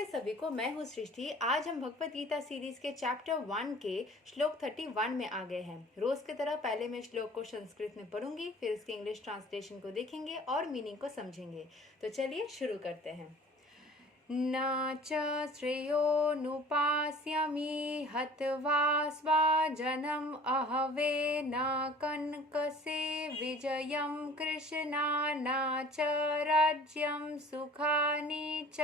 नमस्ते सभी को। मैं हूँ सृष्टि। आज हम भगवत गीता सीरीज के चैप्टर 1 के श्लोक 31 में आ गए हैं। रोज की तरह पहले मैं श्लोक को संस्कृत में पढ़ूंगी, फिर इसके इंग्लिश ट्रांसलेशन को देखेंगे और मीनिंग को समझेंगे। तो चलिए शुरू करते हैं। न च श्रेयोनुपास्यामि हत्वा स्वाजनम् अहवे न कनकसे विजयं कृष्णा न च राज्यं सुखानि च।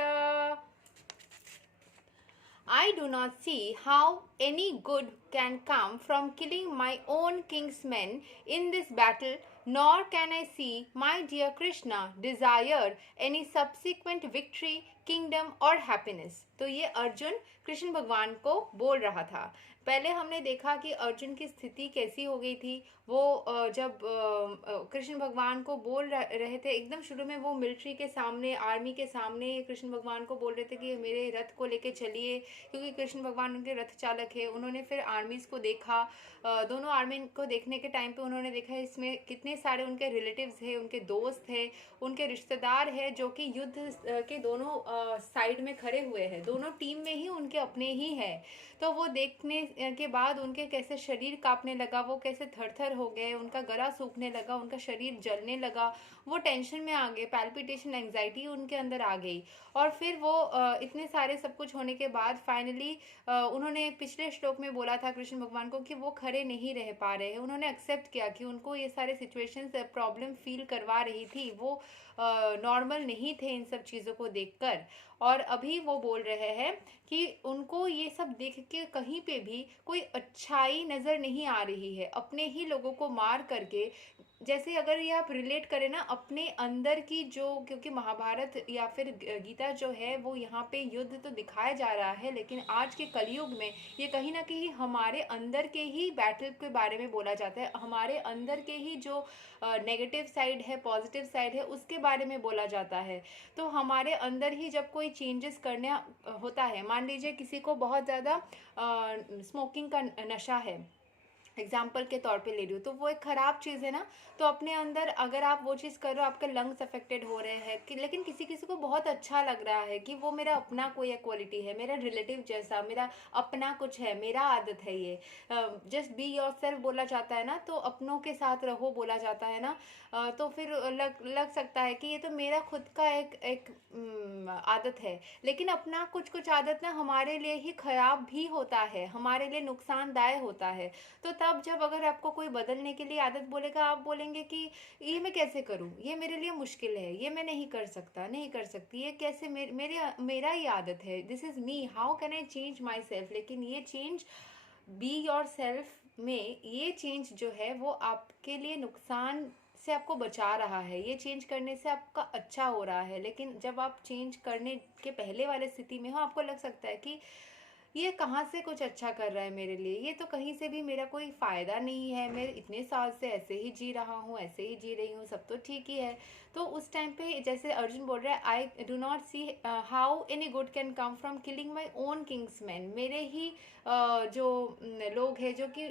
I do not see how any good can come from killing my own kinsmen in this battle, nor can I see my dear Krishna desire any subsequent victory, kingdom or happiness. तो ये अर्जुन कृष्ण भगवान को बोल रहा था। पहले हमने देखा कि अर्जुन की स्थिति कैसी हो गई थी। वो जब कृष्ण भगवान को बोल रहे थे, एकदम शुरू में वो मिलिट्री के सामने, आर्मी के सामने कृष्ण भगवान को बोल रहे थे कि मेरे रथ को लेके चलिए, क्योंकि कृष्ण भगवान उनके रथ चालक है। उन्होंने फिर आर्मीज़ को देखा। दोनों आर्मी को देखने के टाइम पे उन्होंने देखा इसमें कितने सारे उनके रिलेटिव्स हैं, उनके दोस्त हैं, उनके रिश्तेदार हैं जो कि युद्ध के दोनों साइड में खड़े हुए हैं। दोनों टीम में ही उनके अपने ही हैं। तो वो देखने के बाद उनके कैसे शरीर कांपने लगा, वो कैसे थर-थर हो गए, उनका गला सूखने लगा, उनका शरीर जलने लगा, वो टेंशन में आ गए, पैल्पिटेशन, एंग्जाइटी उनके अंदर आ गई। और फिर वो इतने सारे सब कुछ होने के बाद फाइनली उन्होंने पिछले श्लोक में बोला था कृष्ण भगवान को कि वो खड़े नहीं रह पा रहे हैं। उन्होंने एक्सेप्ट किया कि उनको ये सारे सिचुएशंस प्रॉब्लम फील करवा रही थी, वो नॉर्मल नहीं थे इन सब चीज़ों को देखकर। और अभी वो बोल रहे हैं कि उनको ये सब देख के कहीं पे भी कोई अच्छाई नज़र नहीं आ रही है। अपने ही लोगों को मार करके, जैसे अगर ये आप रिलेट करें ना अपने अंदर की जो, क्योंकि महाभारत या फिर गीता जो है वो यहाँ पे युद्ध तो दिखाया जा रहा है, लेकिन आज के कलयुग में ये कहीं ना कहीं हमारे अंदर के ही बैटल के बारे में बोला जाता है। हमारे अंदर के ही जो नेगेटिव साइड है, पॉजिटिव साइड है, उसके बारे में बोला जाता है। तो हमारे अंदर ही जब कोई चेंजेस करने होता है, मान लीजिए किसी को बहुत ज़्यादा स्मोकिंग का नशा है, एग्जाम्पल के तौर पे ले रही हूँ, तो वो एक ख़राब चीज़ है ना। तो अपने अंदर अगर आप वो चीज़ कर रहे हो, आपके लंग्स अफेक्टेड हो रहे हैं कि, लेकिन किसी किसी को बहुत अच्छा लग रहा है कि वो मेरा अपना कोई क्वालिटी है, मेरा रिलेटिव जैसा, मेरा अपना कुछ है, मेरा आदत है ये। जस्ट बी योर सेल्फ बोला जाता है ना, तो अपनों के साथ रहो बोला जाता है ना। तो फिर लग सकता है कि ये तो मेरा खुद का एक आदत है, लेकिन अपना कुछ कुछ आदत ना हमारे लिए ही ख़राब भी होता है, हमारे लिए नुकसानदायक होता है। तो तब जब अगर आपको कोई बदलने के लिए आदत बोलेगा, आप बोलेंगे कि ये मैं कैसे करूँ, ये मेरे लिए मुश्किल है, ये मैं नहीं कर सकता, नहीं कर सकती, ये कैसे मेरा ही आदत है, this is me, how can I change my self. लेकिन ये चेंज बी योर सेल्फ में, ये चेंज जो है वो आपके लिए नुकसान से आपको बचा रहा है। ये चेंज करने से आपका अच्छा हो रहा है, लेकिन जब आप चेंज करने के पहले वाले स्थिति में हो, आपको लग सकता है कि ये कहाँ से कुछ अच्छा कर रहा है मेरे लिए, ये तो कहीं से भी मेरा कोई फ़ायदा नहीं है, मैं इतने साल से ऐसे ही जी रहा हूँ, ऐसे ही जी रही हूँ, सब तो ठीक ही है। तो उस टाइम पे जैसे अर्जुन बोल रहा है, I do not see how any good can come from killing my own Kingsman. मेरे ही जो लोग हैं, जो कि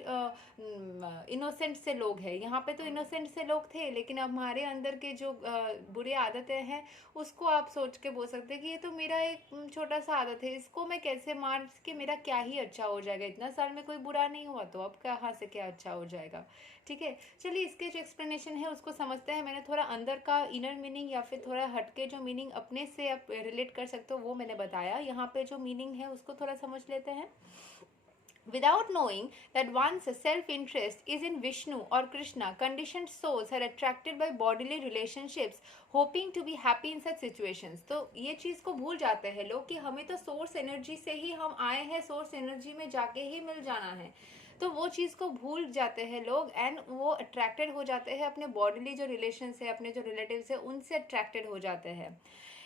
इनोसेंट से लोग हैं, यहाँ पे तो इनोसेंट से लोग थे, लेकिन अब हमारे अंदर के जो बुरी आदतें हैं उसको आप सोच के बोल सकते हैं कि ये तो मेरा एक छोटा सा आदत है, इसको मैं कैसे मार के मेरा क्या ही अच्छा हो जाएगा, इतना साल में कोई बुरा नहीं हुआ तो अब कहाँ से क्या अच्छा हो जाएगा। ठीक है, चलिए इसके जो एक्सप्लेनेशन है उसको समझते हैं। मैंने थोड़ा अंदर का इनर मीनिंग या फिर थोड़ा हटके जो मीनिंग अपने से आप रिलेट कर सकते हो वो मैंने बताया। यहाँ पे जो मीनिंग है उसको थोड़ा समझ लेते हैं। Without knowing that one's self-interest is in Vishnu or Krishna, conditioned souls are attracted by bodily relationships, hoping to be happy in such situations. तो ये चीज़ को भूल जाते हैं लोग कि हमें तो सोर्स एनर्जी से ही हम आए हैं, सोर्स एनर्जी में जाके ही मिल जाना है। तो वो चीज़ को भूल जाते हैं लोग एंड वो अट्रैक्टेड हो जाते हैं, अपने बॉडीली जो रिलेशंस है, अपने जो रिलेटिव्स है, उनसे अट्रैक्टेड हो जाते हैं।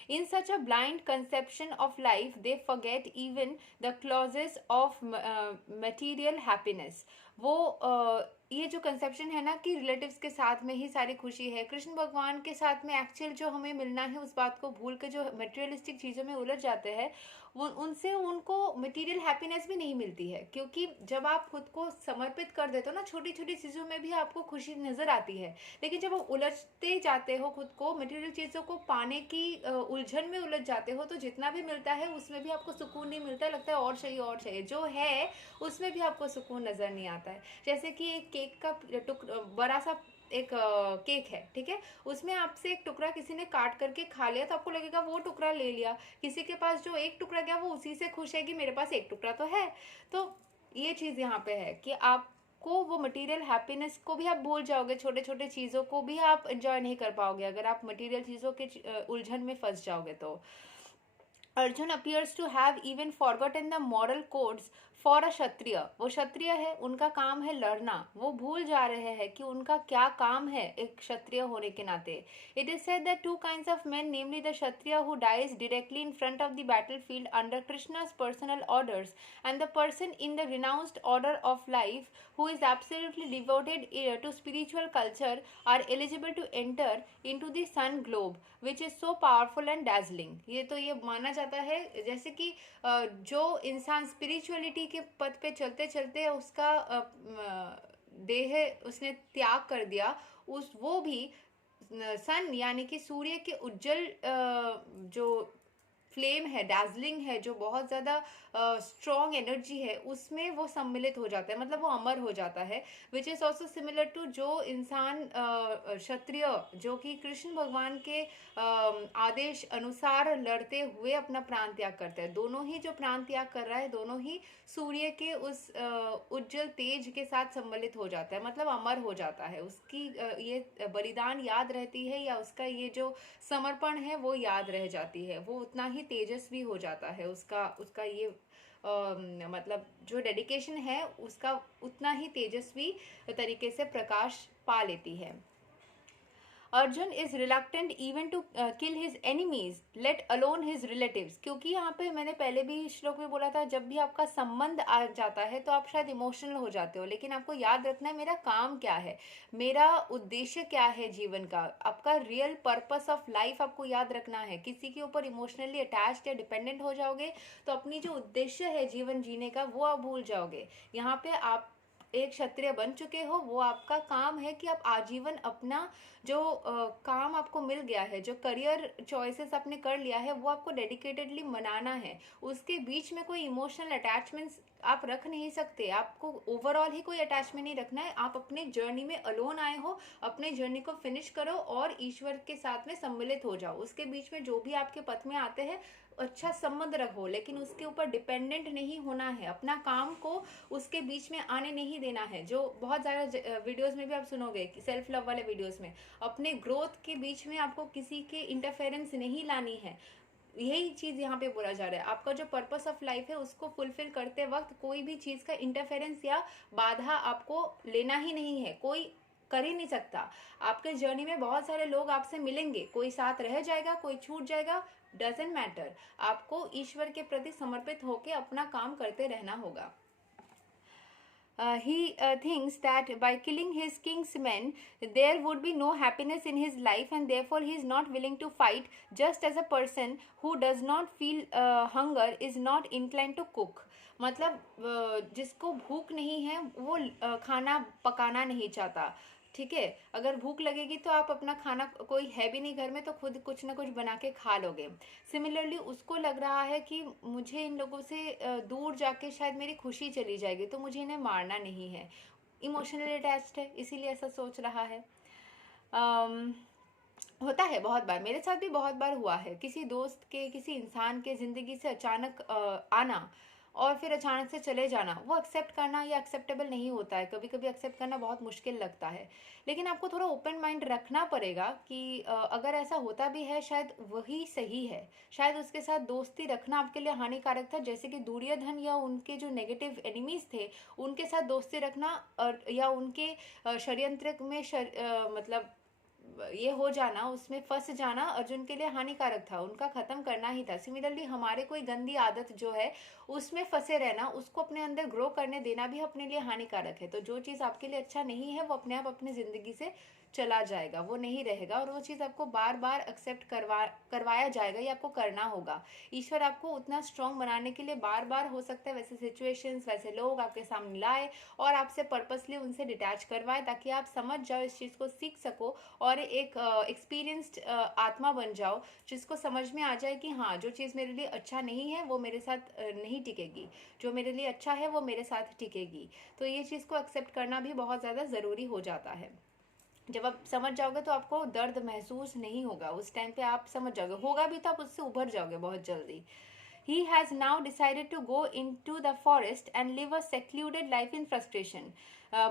In such a blind conception of life, they forget even the clauses of material happiness. वो ये जो कंसेप्शन है ना कि रिलेटिव्स के साथ में ही सारी खुशी है, कृष्ण भगवान के साथ में एक्चुअल जो हमें मिलना है उस बात को भूल के जो मटेरियलिस्टिक चीज़ों में उलझ जाते हैं, वो उनसे उनको मटेरियल हैप्पीनेस भी नहीं मिलती है। क्योंकि जब आप खुद को समर्पित कर देते हो ना, छोटी छोटी चीज़ों में भी आपको खुशी नज़र आती है। लेकिन जब आप उलझते जाते हो, खुद को मटेरियल चीज़ों को पाने की उलझन में उलझ जाते हो, तो जितना भी मिलता है उसमें भी आपको सुकून नहीं मिलता, लगता है और चाहिए, जो है उसमें भी आपको सुकून नज़र नहीं आता है। जैसे कि एक केक का बड़ा सा एक केक है, ठीक है, उसमें आपसे एक टुकड़ा किसी ने काट करके खा लिया तो आपको लगेगा वो टुकड़ा ले लिया। किसी के पास जो एक टुकड़ा गया वो उसी से खुश है कि मेरे पास एक टुकड़ा तो है। तो ये चीज़ यहाँ पे है कि आप को वो मटेरियल हैप्पीनेस को भी आप भूल जाओगे, छोटे छोटे चीज़ों को भी आप एंजॉय नहीं कर पाओगे अगर आप मटेरियल चीज़ों के उलझन में फंस जाओगे तो। Arjun appears to have even forgotten the moral codes for a Kshatriya. वो क्षत्रिय है, उनका काम है लड़ना, वो भूल जा रहे हैं कि उनका क्या काम है एक क्षत्रिय होने के नाते। It is said that two kinds of men, namely the Kshatriya who dies directly in front of the battlefield under Krishna's personal orders, and the person in the renounced order of life who is absolutely devoted to spiritual culture are eligible to enter into the sun globe which is so powerful and dazzling। ये तो ये माना जाता है जैसे कि जो इंसान स्पिरिचुअलिटी के पथ पे चलते चलते उसका देह उसने त्याग कर दिया, उस वो भी सन यानी कि सूर्य के उज्जवल जो फ्लेम है, डार्जलिंग है, जो बहुत ज़्यादा स्ट्रॉन्ग एनर्जी है, उसमें वो सम्मिलित हो जाता है, मतलब वो अमर हो जाता है। Which is also similar to जो इंसान क्षत्रिय जो कि कृष्ण भगवान के आदेश अनुसार लड़ते हुए अपना प्राण त्याग करता है, दोनों ही जो प्राण त्याग कर रहा है दोनों ही सूर्य के उस उज्जवल तेज के साथ सम्मिलित हो जाता है, मतलब अमर हो जाता है। उसकी ये बलिदान याद रहती है या उसका ये जो समर्पण है वो याद रह जाती है, वो उतना ही तेजस्वी हो जाता है, उसका उसका ये मतलब जो डेडिकेशन है उसका उतना ही तेजस्वी तरीके से प्रकाश पा लेती है। Arjun is reluctant even to kill his enemies let alone his relatives. क्योंकि यहाँ पे मैंने पहले भी श्लोक में बोला था, जब भी आपका संबंध आ जाता है तो आप शायद इमोशनल हो जाते हो, लेकिन आपको याद रखना है मेरा काम क्या है, मेरा उद्देश्य क्या है जीवन का, आपका रियल पर्पस ऑफ लाइफ आपको याद रखना है। किसी के ऊपर इमोशनली अटैच्ड या डिपेंडेंट हो जाओगे तो अपनी जो उद्देश्य है जीवन जीने का वो आप भूल जाओगे। यहाँ पे आप एक क्षत्रिय बन चुके हो, वो आपका काम है कि आप आजीवन अपना जो काम आपको मिल गया है, जो करियर चॉइसेस आपने कर लिया है, वो आपको डेडिकेटेडली मनाना है। उसके बीच में कोई इमोशनल अटैचमेंट्स आप रख नहीं सकते, आपको ओवरऑल ही कोई अटैचमेंट नहीं रखना है। आप अपने जर्नी में अलोन आए हो, अपने जर्नी को फिनिश करो और ईश्वर के साथ में सम्मिलित हो जाओ। उसके बीच में जो भी आपके पथ में आते हैं अच्छा संबंध रखो, लेकिन उसके ऊपर डिपेंडेंट नहीं होना है, अपना काम को उसके बीच में आने नहीं देना है। जो बहुत ज़्यादा वीडियोस में भी आप सुनोगे कि सेल्फ लव वाले वीडियोस में अपने ग्रोथ के बीच में आपको किसी के इंटरफेरेंस नहीं लानी है। यही चीज़ यहाँ पे बोला जा रहा है, आपका जो पर्पस ऑफ लाइफ है उसको फुलफिल करते वक्त कोई भी चीज़ का इंटरफेरेंस या बाधा आपको लेना ही नहीं है, कोई कर ही नहीं सकता। आपके जर्नी में बहुत सारे लोग आपसे मिलेंगे, कोई साथ रह जाएगा, कोई छूट जाएगा, डजेंट मैटर। आपको ईश्वर के प्रति समर्पित होकर अपना काम करते रहना होगा। He thinks that by killing his king's men there would be no happiness in his life, and therefore he is not willing to fight, just as a person who does not feel hunger is not inclined to cook। मतलब जिसको भूख नहीं है वो खाना पकाना नहीं चाहता, ठीक है। अगर भूख लगेगी तो आप अपना खाना, कोई है भी नहीं घर में तो खुद कुछ ना कुछ बना के खा लोगे। सिमिलरली उसको लग रहा है कि मुझे इन लोगों से दूर जाके शायद मेरी खुशी चली जाएगी, तो मुझे इन्हें मारना नहीं है, इमोशनली अटैच्ड है इसीलिए ऐसा सोच रहा है। होता है बहुत बार, मेरे साथ भी बहुत बार हुआ है, किसी दोस्त के, किसी इंसान के ज़िंदगी से अचानक आना और फिर अचानक से चले जाना, वो एक्सेप्ट करना या एक्सेप्टेबल नहीं होता है, कभी कभी एक्सेप्ट करना बहुत मुश्किल लगता है। लेकिन आपको थोड़ा ओपन माइंड रखना पड़ेगा कि अगर ऐसा होता भी है शायद वही सही है, शायद उसके साथ दोस्ती रखना आपके लिए हानिकारक था, जैसे कि दुर्योधन या उनके जो नेगेटिव एनिमीज थे उनके साथ दोस्ती रखना या उनके षड्यंत्र में मतलब ये हो जाना, उसमें फंस जाना अर्जुन के लिए हानिकारक था, उनका खत्म करना ही था। सिमिलरली हमारे कोई गंदी आदत जो है उसमें फंसे रहना, उसको अपने अंदर ग्रो करने देना भी अपने लिए हानिकारक है। तो जो चीज़ आपके लिए अच्छा नहीं है वो अपने आप अपनी ज़िंदगी से चला जाएगा, वो नहीं रहेगा, और वो चीज़ आपको बार बार एक्सेप्ट करवाया जाएगा, ये आपको करना होगा। ईश्वर आपको उतना स्ट्रांग बनाने के लिए बार बार हो सकता है वैसे सिचुएशंस, वैसे लोग आपके सामने लाए और आपसे पर्पसली उनसे डिटैच करवाए, ताकि आप समझ जाओ, इस चीज़ को सीख सको और एक एक्सपीरियंस्ड आत्मा बन जाओ, जिसको समझ में आ जाए कि हाँ, जो चीज़ मेरे लिए अच्छा नहीं है वो मेरे साथ नहीं टिकेगी, जो मेरे लिए अच्छा है वो मेरे साथ टिकेगी। तो ये चीज़ को एक्सेप्ट करना भी बहुत ज़्यादा ज़रूरी हो जाता है। जब आप समझ जाओगे तो आपको दर्द महसूस नहीं होगा, उस टाइम पे आप समझ जाओगे, होगा भी तो आप उससे उभर जाओगे बहुत जल्दी। He has now decided to go into the forest and live a secluded life in frustration.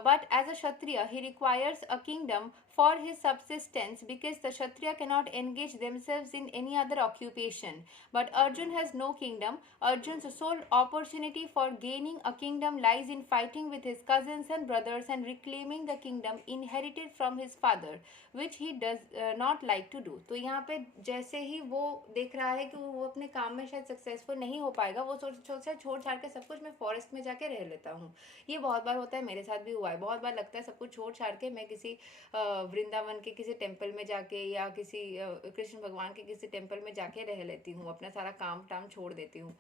But as a Kshatriya, he requires a kingdom for his subsistence, because the Kshatriya cannot engage themselves in any other occupation. But Arjun has no kingdom. Arjun's sole opportunity for gaining a kingdom lies in fighting with his cousins and brothers and reclaiming the kingdom inherited from his father, which he does not like to do. तो यहाँ पे जैसे ही वो देख रहा है कि वो अपने काम में शायद सक्सेसफुल नहीं हो पाएगा, वो सोच छोड़ छाड़ के सब कुछ मैं फॉरेस्ट में जाके रह लेता हूँ। ये बहुत बार होता है, मेरे साथ भी हुआ है, बहुत बार लगता है सब कुछ छोड़ छाड़ के मैं किसी वृंदावन के किसी टेम्पल में जाके या किसी कृष्ण भगवान के किसी टेम्पल में जाके रह लेती हूँ, अपना सारा काम टाम छोड़ देती हूँ।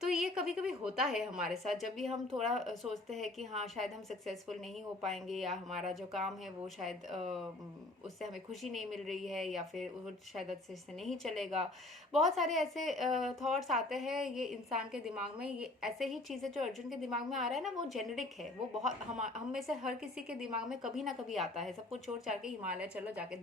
तो ये कभी कभी होता है हमारे साथ, जब भी हम थोड़ा सोचते हैं कि हाँ शायद हम सक्सेसफुल नहीं हो पाएंगे, या हमारा जो काम है वो शायद उससे हमें खुशी नहीं मिल रही है, या फिर वो शायद अच्छे से नहीं चलेगा। बहुत सारे ऐसे थॉट्स आते हैं ये इंसान के दिमाग में। ये ऐसे ही चीज़ें जो अर्जुन के दिमाग में आ रहा है ना, वो जेनेरिक है, वो बहुत हम में से हर किसी के दिमाग में कभी ना कभी आता है। सब कुछ छोड़ छाड़ के हिमालय चलो जाके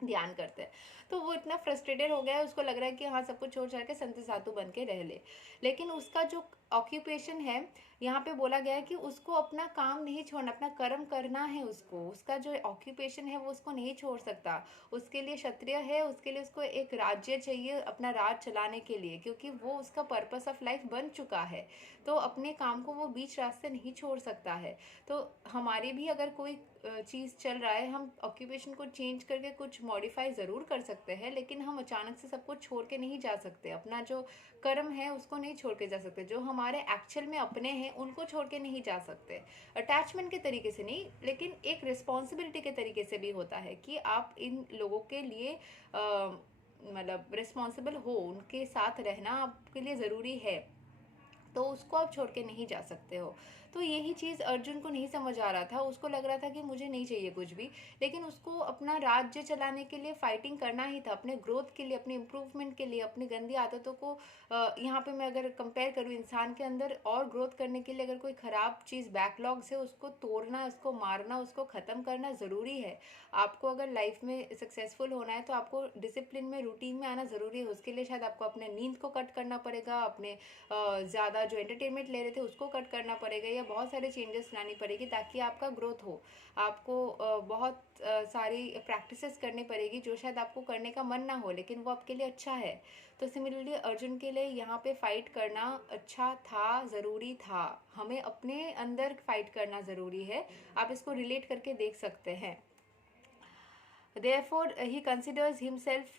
ध्यान करते हैं। तो वो इतना फ्रस्ट्रेटेड हो गया है, उसको लग रहा है कि हाँ सब कुछ छोड़ छाड़ के संत साधु बन के रह ले। लेकिन उसका जो ऑक्यूपेशन है, यहाँ पे बोला गया है कि उसको अपना काम नहीं छोड़ना, अपना कर्म करना है उसको। उसका जो ऑक्यूपेशन है वो उसको नहीं छोड़ सकता। उसके लिए क्षत्रिय है, उसके लिए उसको एक राज्य चाहिए अपना राज चलाने के लिए, क्योंकि वो उसका पर्पस ऑफ लाइफ बन चुका है। तो अपने काम को वो बीच रास्ते नहीं छोड़ सकता है। तो हमारी भी अगर कोई चीज़ चल रहा है, हम ऑक्यूपेशन को चेंज करके कुछ मॉडिफाई ज़रूर कर सकते हैं, लेकिन हम अचानक से सब कुछ छोड़ के नहीं जा सकते। अपना जो कर्म है उसको नहीं छोड़ के जा सकते, जो हमारे एक्चुअल में अपने हैं उनको छोड़ के नहीं जा सकते। अटैचमेंट के तरीके से नहीं, लेकिन एक रिस्पॉन्सिबिलिटी के तरीके से भी होता है कि आप इन लोगों के लिए मतलब रिस्पॉन्सिबल हो, उनके साथ रहना आपके लिए ज़रूरी है, तो उसको आप छोड़ के नहीं जा सकते हो। तो यही चीज़ अर्जुन को नहीं समझ आ रहा था, उसको लग रहा था कि मुझे नहीं चाहिए कुछ भी, लेकिन उसको अपना राज्य चलाने के लिए फाइटिंग करना ही था, अपने ग्रोथ के लिए, अपने इम्प्रूवमेंट के लिए, अपनी गंदी आदतों को यहाँ पे मैं अगर कंपेयर करूँ इंसान के अंदर और ग्रोथ करने के लिए, अगर कोई ख़राब चीज़ बैकलॉग्स है उसको तोड़ना, उसको मारना, उसको ख़त्म करना ज़रूरी है। आपको अगर लाइफ में सक्सेसफुल होना है तो आपको डिसिप्लिन में, रूटीन में आना ज़रूरी है। उसके लिए शायद आपको अपने नींद को कट करना पड़ेगा, अपने ज़्यादा जो एंटरटेनमेंट ले रहे थे उसको कट करना पड़ेगा, या बहुत सारे चेंजेस लानी पड़ेगी ताकि आपका ग्रोथ हो। आपको बहुत सारी प्रैक्टिसेस करनी पड़ेगी जो शायद आपको करने का मन ना हो, लेकिन वो आपके लिए अच्छा है। तो सिमिलरली अर्जुन के लिए यहाँ पे फाइट करना अच्छा था, ज़रूरी था। हमें अपने अंदर फाइट करना ज़रूरी है। आप इसको रिलेट करके देख सकते हैं। Therefore, he considers himself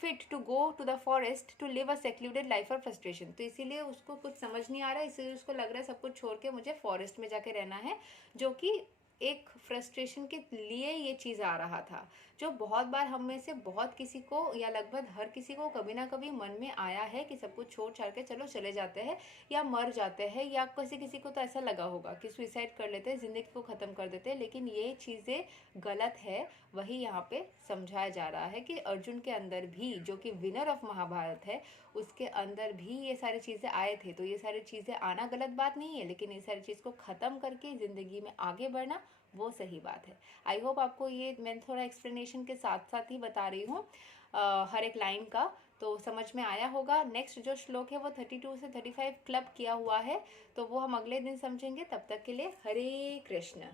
fit to go to the forest to live a secluded life of frustration. तो इसीलिए उसको कुछ समझ नहीं आ रहा है, इसीलिए उसको लग रहा है सब कुछ छोड़ के मुझे फॉरेस्ट में जाके रहना है, जो कि एक फ्रस्ट्रेशन के लिए ये चीज़ आ रहा था, जो बहुत बार हम में से बहुत किसी को या लगभग हर किसी को कभी ना कभी मन में आया है कि सब कुछ छोड़ छाड़ के चलो चले जाते हैं या मर जाते हैं, या किसी किसी को तो ऐसा लगा होगा कि सुइसाइड कर लेते हैं, ज़िंदगी को ख़त्म कर देते हैं। लेकिन ये चीज़ें गलत है। वही यहाँ पे समझाया जा रहा है कि अर्जुन के अंदर भी, जो कि विनर ऑफ महाभारत है, उसके अंदर भी ये सारी चीज़ें आए थे। तो ये सारी चीज़ें आना गलत बात नहीं है, लेकिन ये सारी चीज़ को ख़त्म करके ज़िंदगी में आगे बढ़ना वो सही बात है। आई होप आपको ये मैं थोड़ा एक्सप्लेनेशन के साथ साथ ही बता रही हूँ हर एक लाइन का, तो समझ में आया होगा। नेक्स्ट जो श्लोक है वो 32 से 35 क्लब किया हुआ है, तो वो हम अगले दिन समझेंगे। तब तक के लिए हरे कृष्ण।